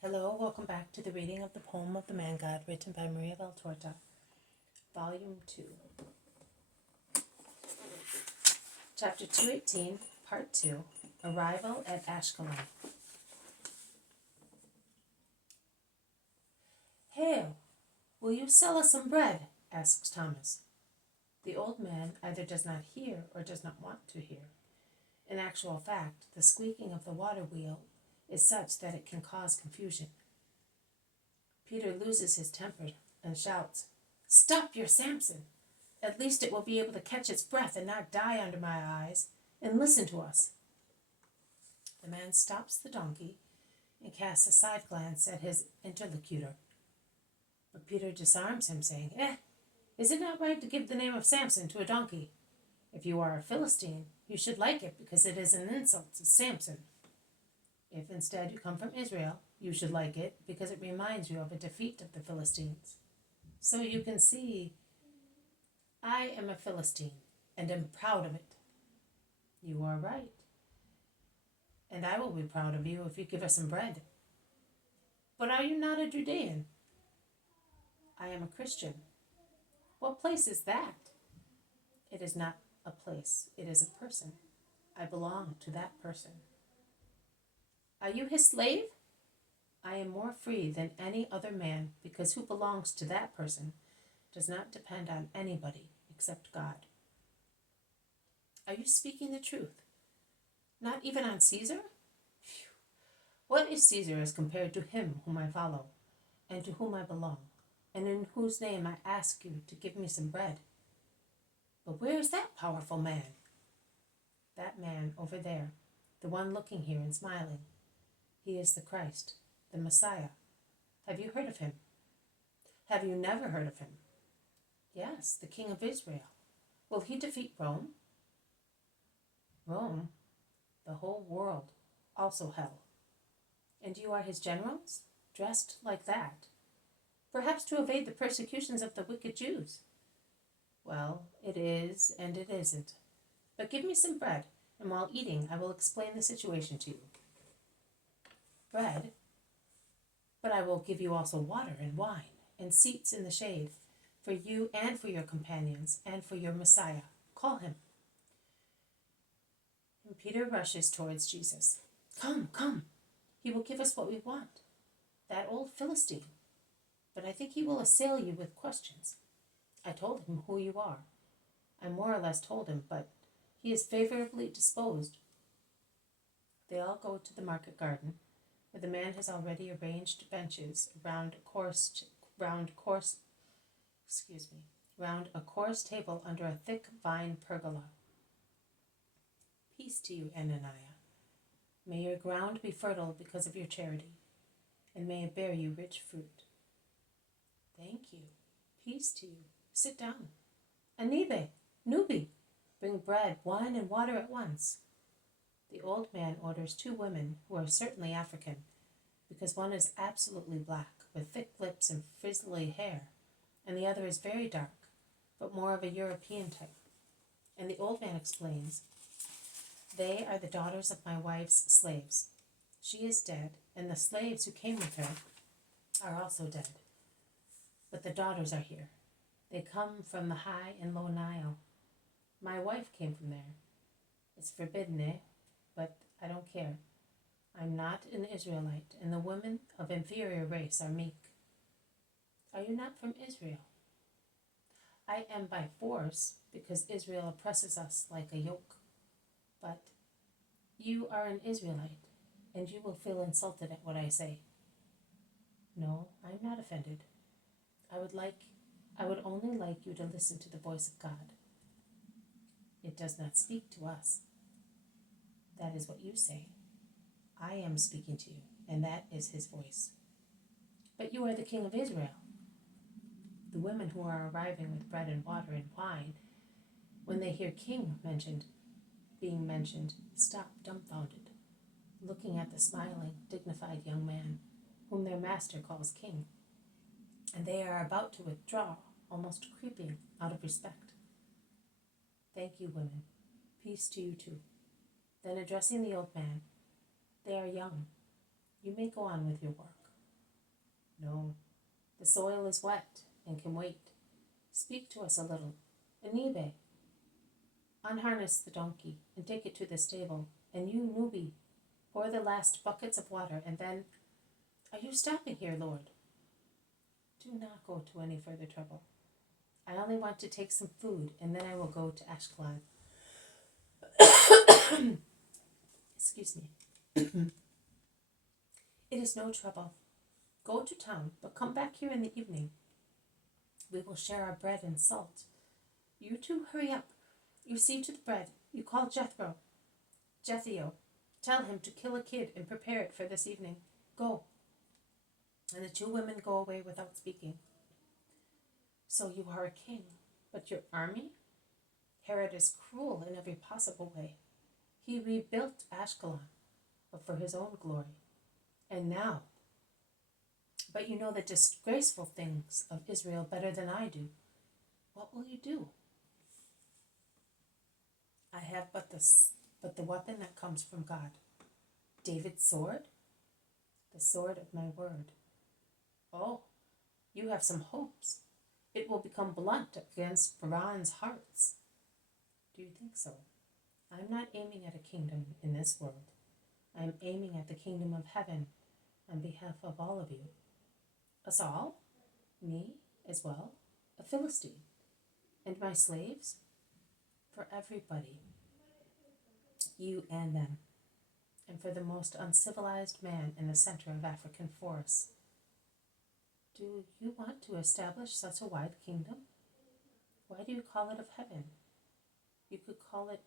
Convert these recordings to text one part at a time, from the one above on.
Hello, welcome back to the reading of the poem of the Man God written by Maria Valtorta, Volume 2, Chapter 218, Part 2, Arrival at Ashkelon. "Hail, will you sell us some bread?" asks Thomas. The old man either does not hear or does not want to hear. In actual fact, the squeaking of the water wheel is such that it can cause confusion. Peter loses his temper and shouts, "Stop your Samson! At least it will be able to catch its breath and not die under my eyes, and listen to us." The man stops the donkey and casts a side glance at his interlocutor. But Peter disarms him, saying, is it not right to give the name of Samson to a donkey? If you are a Philistine, you should like it because it is an insult to Samson. If instead you come from Israel, you should like it because it reminds you of a defeat of the Philistines. So you can see, I am a Philistine and am proud of it." "You are right. And I will be proud of you if you give us some bread." "But are you not a Judean?" "I am a Christian." "What place is that?" "It is not a place, it is a person. I belong to that person." "Are you his slave?" "I am more free than any other man because who belongs to that person does not depend on anybody except God." "Are you speaking the truth? Not even on Caesar?" "Phew. What is Caesar as compared to him whom I follow, and to whom I belong, and in whose name I ask you to give me some bread?" "But where is that powerful man?" "That man over there, the one looking here and smiling. He is the Christ, the Messiah. Have you heard of him?" "Have you never heard of him?" "Yes, the King of Israel. Will he defeat Rome?" "Rome? The whole world, also hell." "And you are his generals, dressed like that? Perhaps to evade the persecutions of the wicked Jews." "Well, it is and it isn't. But give me some bread, and while eating I will explain the situation to you." "Bread? But I will give you also water and wine, and seats in the shade, for you and for your companions, and for your Messiah. Call him." And Peter rushes towards Jesus. "Come, come. He will give us what we want. That old Philistine. But I think he will assail you with questions. I told him who you are. I more or less told him, but he is favorably disposed." They all go to the market garden, where the man has already arranged benches round a coarse table under a thick vine pergola. "Peace to you, Ananiah. May your ground be fertile because of your charity, and may it bear you rich fruit." "Thank you. Peace to you. Sit down. Anibe, Nubi, bring bread, wine, and water at once." The old man orders 2 women who are certainly African, because one is absolutely black, with thick lips and frizzly hair, and the other is very dark, but more of a European type. And the old man explains, "They are the daughters of my wife's slaves. She is dead, and the slaves who came with her are also dead. But the daughters are here. They come from the high and low Nile. My wife came from there. It's forbidden, But I don't care. I'm not an Israelite, and the women of inferior race are meek." "Are you not from Israel?" "I am by force, because Israel oppresses us like a yoke. But you are an Israelite, and you will feel insulted at what I say." "No, I am not offended. I would only like you to listen to the voice of God. It does not speak to us. That is what you say. I am speaking to you, and that is his voice." "But you are the King of Israel." The women who are arriving with bread and water and wine, when they hear king being mentioned, stop dumbfounded, looking at the smiling, dignified young man, whom their master calls king, and they are about to withdraw, almost creeping out of respect. "Thank you, women. Peace to you too." Then addressing the old man, "They are young. You may go on with your work. No, the soil is wet and can wait. Speak to us a little. Anibe, unharness the donkey and take it to the stable. And you, Nubi, pour the last buckets of water, and then, are you stopping here, Lord? Do not go to any further trouble. I only want to take some food, and then I will go to Ashkelon. Excuse me. It is no trouble. Go to town, but come back here in the evening. We will share our bread and salt. You two hurry up. You see to the bread. You call Jethio. Tell him to kill a kid and prepare it for this evening. Go. And the two women go away without speaking. So you are a king, but your army? Herod is cruel in every possible way. He rebuilt Ashkelon, but for his own glory. And now, but you know the disgraceful things of Israel better than I do. What will you do? I have but the weapon that comes from God. David's sword? The sword of my word. Oh, you have some hopes. It will become blunt against bronze hearts. Do you think so? I'm not aiming at a kingdom in this world. I am aiming at the kingdom of heaven on behalf of all of you. Us all? Me as well? A Philistine? And my slaves? For everybody. You and them. And for the most uncivilized man in the center of African forests. Do you want to establish such a wide kingdom? Why do you call it of heaven? You could call it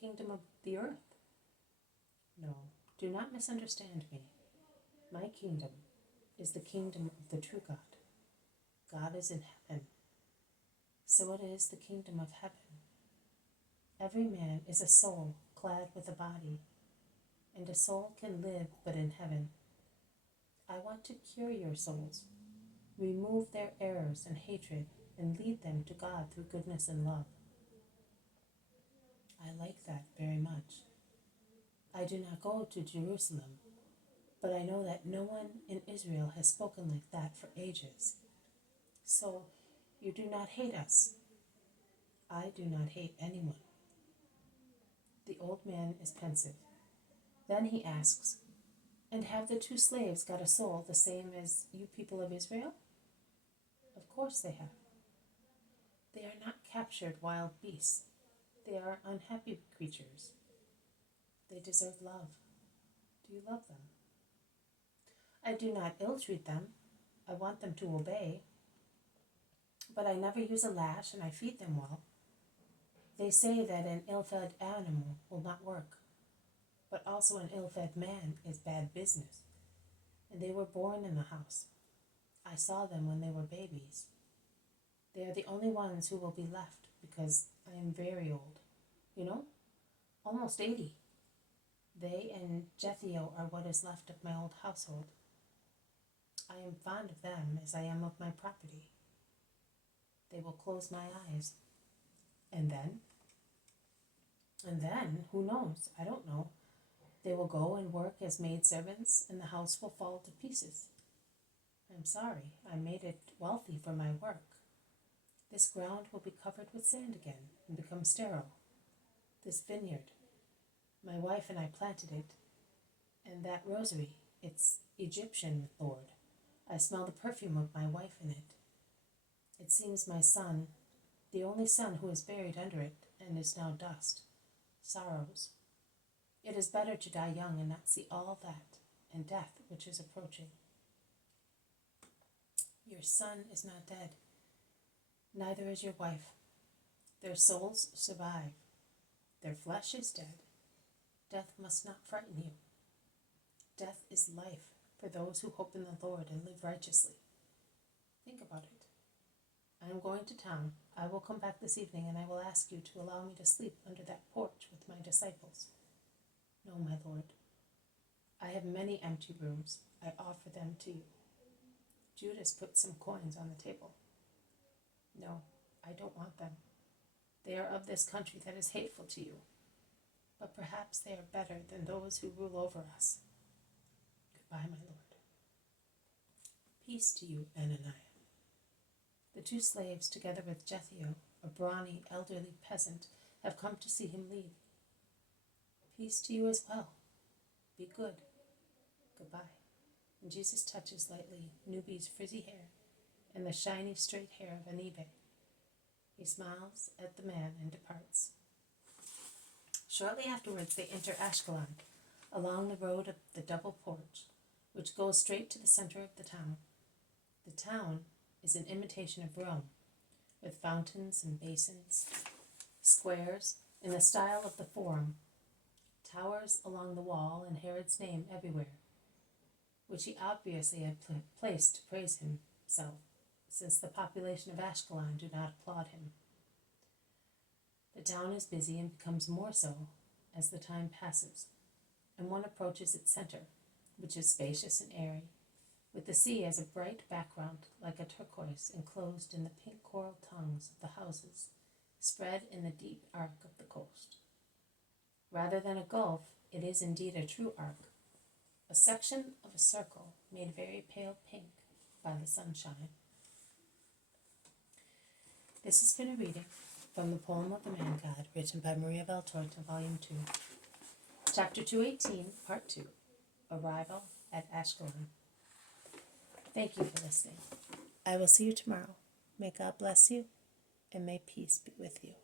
kingdom of the earth. No, do not misunderstand me. My kingdom is the kingdom of the true God. God is in heaven. So it is the kingdom of heaven. Every man is a soul clad with a body, and a soul can live but in heaven. I want to cure your souls, remove their errors and hatred, and lead them to God through goodness and love. I like that very much. I do not go to Jerusalem, but I know that no one in Israel has spoken like that for ages. So you do not hate us. I do not hate anyone. The old man is pensive. Then he asks, and have the two slaves got a soul the same as you people of Israel? Of course they have. They are not captured wild beasts. They are unhappy creatures. They deserve love. Do you love them? I do not ill-treat them. I want them to obey. But I never use a lash, and I feed them well. They say that an ill-fed animal will not work, but also an ill-fed man is bad business. And they were born in the house. I saw them when they were babies. They are the only ones who will be left because I am very old. You know, almost 80. They and Jethio are what is left of my old household. I am fond of them as I am of my property. They will close my eyes. And then, who knows? I don't know. They will go and work as maidservants, and the house will fall to pieces. I'm sorry, I made it wealthy for my work. This ground will be covered with sand again and become sterile. This vineyard, my wife and I planted it, and that rosary, it's Egyptian, Lord. I smell the perfume of my wife in it. It seems my son, the only son who is buried under it and is now dust, sorrows. It is better to die young and not see all that, and death which is approaching. Your son is not dead, neither is your wife. Their souls survive. Their flesh is dead. Death must not frighten you. Death is life for those who hope in the Lord and live righteously. Think about it. I am going to town. I will come back this evening, and I will ask you to allow me to sleep under that porch with my disciples. No, my Lord. I have many empty rooms. I offer them to you. Judas put some coins on the table. No, I don't want them. They are of this country that is hateful to you. But perhaps they are better than those who rule over us. Goodbye, my Lord. Peace to you, Ananiah. The two slaves, together with Jethio, a brawny, elderly peasant, have come to see him leave. Peace to you as well. Be good. Goodbye. And Jesus touches lightly Nubi's frizzy hair and the shiny straight hair of Anibe. He smiles at the man and departs. Shortly afterwards they enter Ashkelon, along the road of the double porch, which goes straight to the center of the town. The town is an imitation of Rome, with fountains and basins, squares in the style of the Forum, towers along the wall, and Herod's name everywhere, which he obviously had placed to praise himself, since the population of Ashkelon do not applaud him. The town is busy and becomes more so as the time passes, and one approaches its center, which is spacious and airy, with the sea as a bright background like a turquoise enclosed in the pink coral tongues of the houses spread in the deep arc of the coast. Rather than a gulf, it is indeed a true arc, a section of a circle made very pale pink by the sunshine. This has been a reading from the poem of the Man God, written by Maria Valtorta, Volume 2, Chapter 218, Part 2, Arrival at Ashkelon. Thank you for listening. I will see you tomorrow. May God bless you, and may peace be with you.